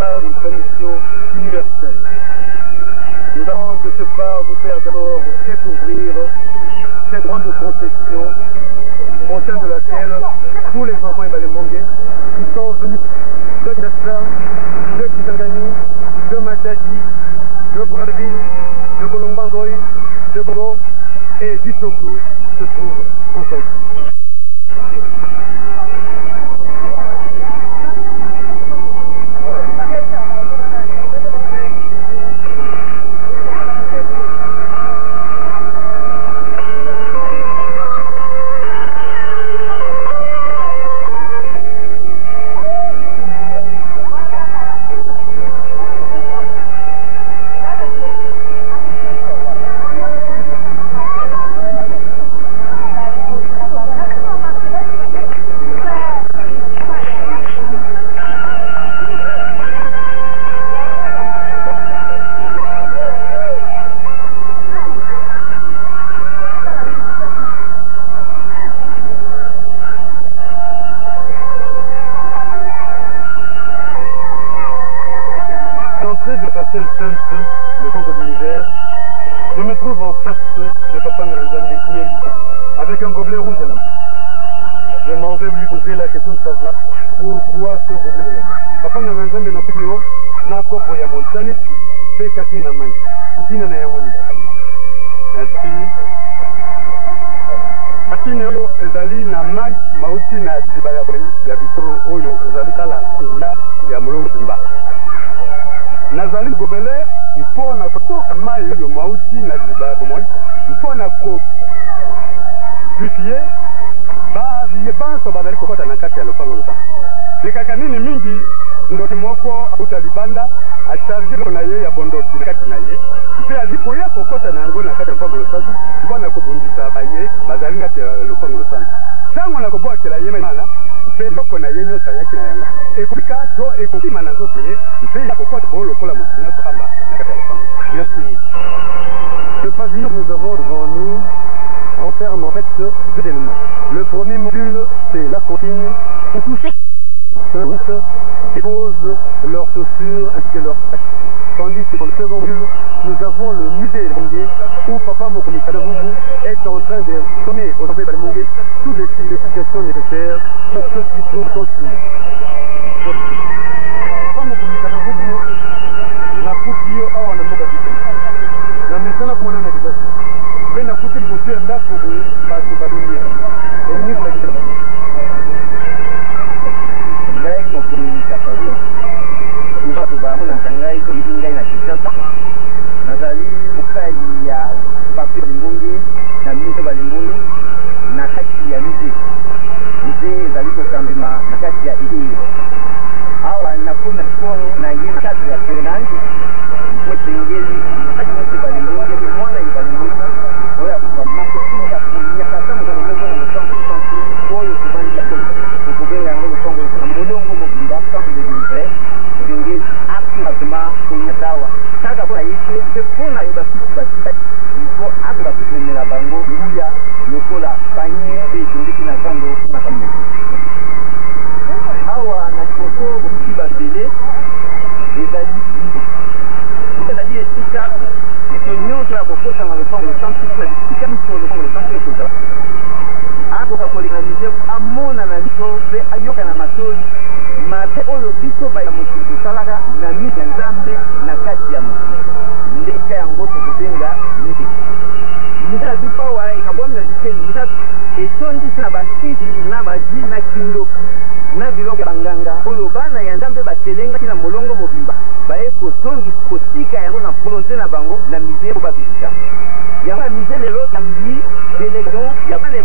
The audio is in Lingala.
part d'une commission universelle. Nous allons de ce pas vous faire d'abord découvrir cette grande concession au sein de laquelle tous les enfants ibalembongais qui sont venus de Kinshasa, de Kisangani, de Matadi, de Brazzaville, de Bolombangoï, de Bogo et du Togo se trouvent concentrés. Le centre de l'hiver, je me trouve en face de Papa Nganzambe Nieli, avec un gobelet rouge à la main. Je m'en vais lui poser la question de savoir pourquoi ce gobelet de la main. Papa Nganzambe n'a plus haut, n'a pas pour Yamontane, fait casser la main. Tina na Yamoni. Merci. Makini oyo ezali na mai mauti na dibaya boyi ya bitoro oyo ezali kala la ya mulungu zimba. Nazali gobele mpona kotoka mai oyo mauti na dibaya boyi mpona ko bifie ba yebanso bazali kokota na kati ya lopango lopa. Likaka nini mingi ndoti moko akuta libanda a charger na ye ya bondoti na kati na ye. Mpe alipoya kokota na yango na kati ya lopango lopa. Mpona kobundisa baye bazali ngati lopango lopa. Tango na kobwakela ye mana mpe loko na ye nyonso ayaki na yango. Ekulika to ekokima na nzoto ye mpe ya kokota bo lokola moto nyonso kamba na kati ya lopango. Merci. Ce pavillon nous avons devant nous renferme en fait deux éléments. Le premier module, c'est la cantine où tous ces déposent leurs chaussures ainsi que leurs sacs. Tandis que dans le second module, nous avons le musée Balembongé où Papa Mokoni Kadavubu est en train de donner aux enfants Balembongé toutes les suggestions nécessaires pour ceux qui trouvent continuer. Papa Mokoni Kadavubu n'a coupé or na mboka na misala kumona na kibasi. Bena kuti bosi enda ko bato badunia. Eni kwa kitabu. Ngai mo kunika kazi. Mbato ba mona kangai ko idingai na kitabu. Nazali mukai ya papi Balembongé na mito Balembongé na kati ya miti. Miti zali ko kambima na kati ya idini. Hawa na kuna kono na yina kazi ya Fernand. Mwote ngeli mwote Balembongé mwana ya Balembongé. Oya kwa mako kinga kunya kata mwana mwana na mpango santi oyo kubandi la kono. Kubenga ngolo kongo na mulongo mobimba santi de vivre. Ngeli akuma kunya dawa. Saka kwa yike pefuna yoba kitu basita. Ifo akura kunya la bango nguya lokola panye e kindiki na zando na kamo. Hawa na foto buki babele ezali ezali esika eto nyonso ya kokota na lopango losanti la esika miso lopango losanti ekoza akoka kolinganize amona na biso mpe ayoka na matoi mabe oyo biso baya mokili tosalaka na miti ya nzambe na kati ya mokili ndeka yango tokobenga miti mita bipawa ekabwamela ziteni mita etondisi na basiti na baji na kindoki na biloko ya banganga oyo bana ya nzambe batelengaki na molongo mobimba baye kosongi kotika yango na volonté na bango na misère babisika yango ya misère lelo tambi délégation ya bana